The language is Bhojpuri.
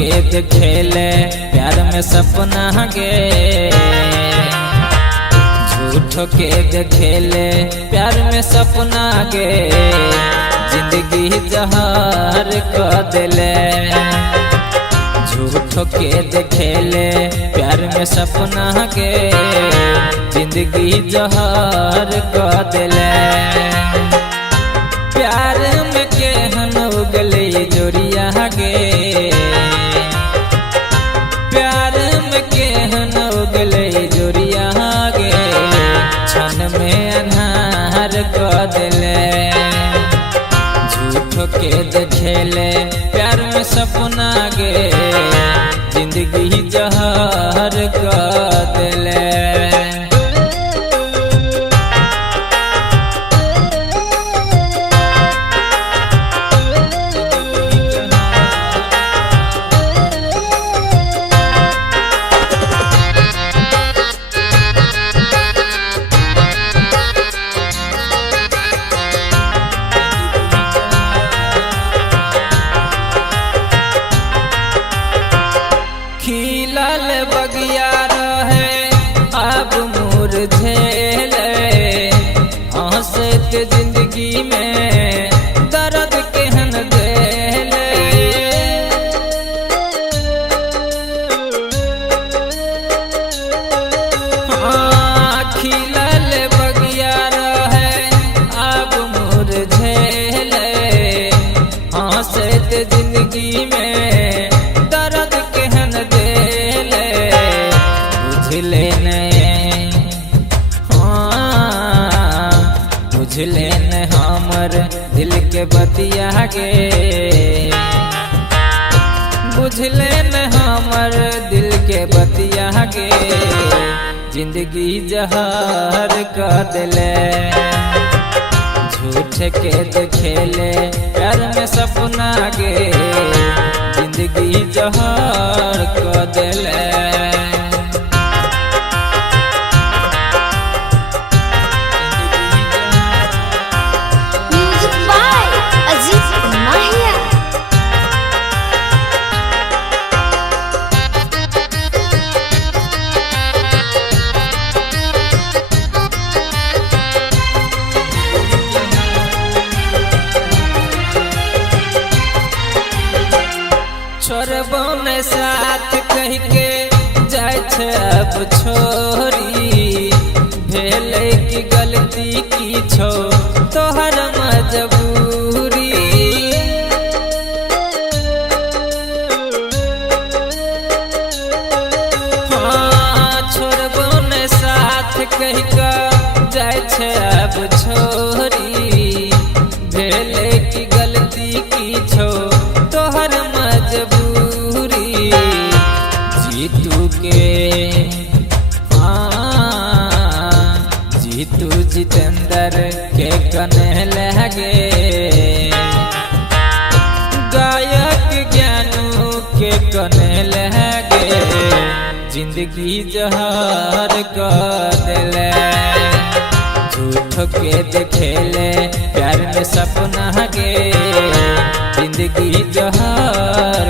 के देखेले प्यार में सपना गे, झूठो के देखेले प्यार में सपना गे, जिंदगी जहर कर देले। झूठो के देखेले प्यार में सपना गे, जिंदगी जहर कर देले। प्यार में केहन उगले जोरिया गे, प्यार में केहन उगले जोरिया गे, क्षण में अन्हार कर देले। झूठो के देखेले प्यार में सपना गे, जिंदगी जहर कर देले। खिलल बगिया रहे अब मुरझेले, हंसत जिंदगी में दर्द केहन देले। खिलल बगिया रहे अब मुरझेले, हंसत जिंदगी में बुझले न हमर दिल के बतिया गे, बुझले न हमर दिल के बतिया गे, जिंदगी जहर कर देले। झूठ के देखेले प्यार में सपना गे, जिंदगी जहर कर देले। छोड़बो न साथ कह के जाय छे अब छोरी, भेले की गलती की छो तोहर मजबूरी। हाँ छोड़बो न साथ कह के जाय छे अब छोरी, भेले की गलती की छो तोहर मजबूरी। जीतू के जीतू जितेंद्र के कने लगे, गायक ज्ञानू के कने लगे, जिंदगी जहर कर देले। झूठो के देखेले प्यार में सपना गे, जिंदगी जहर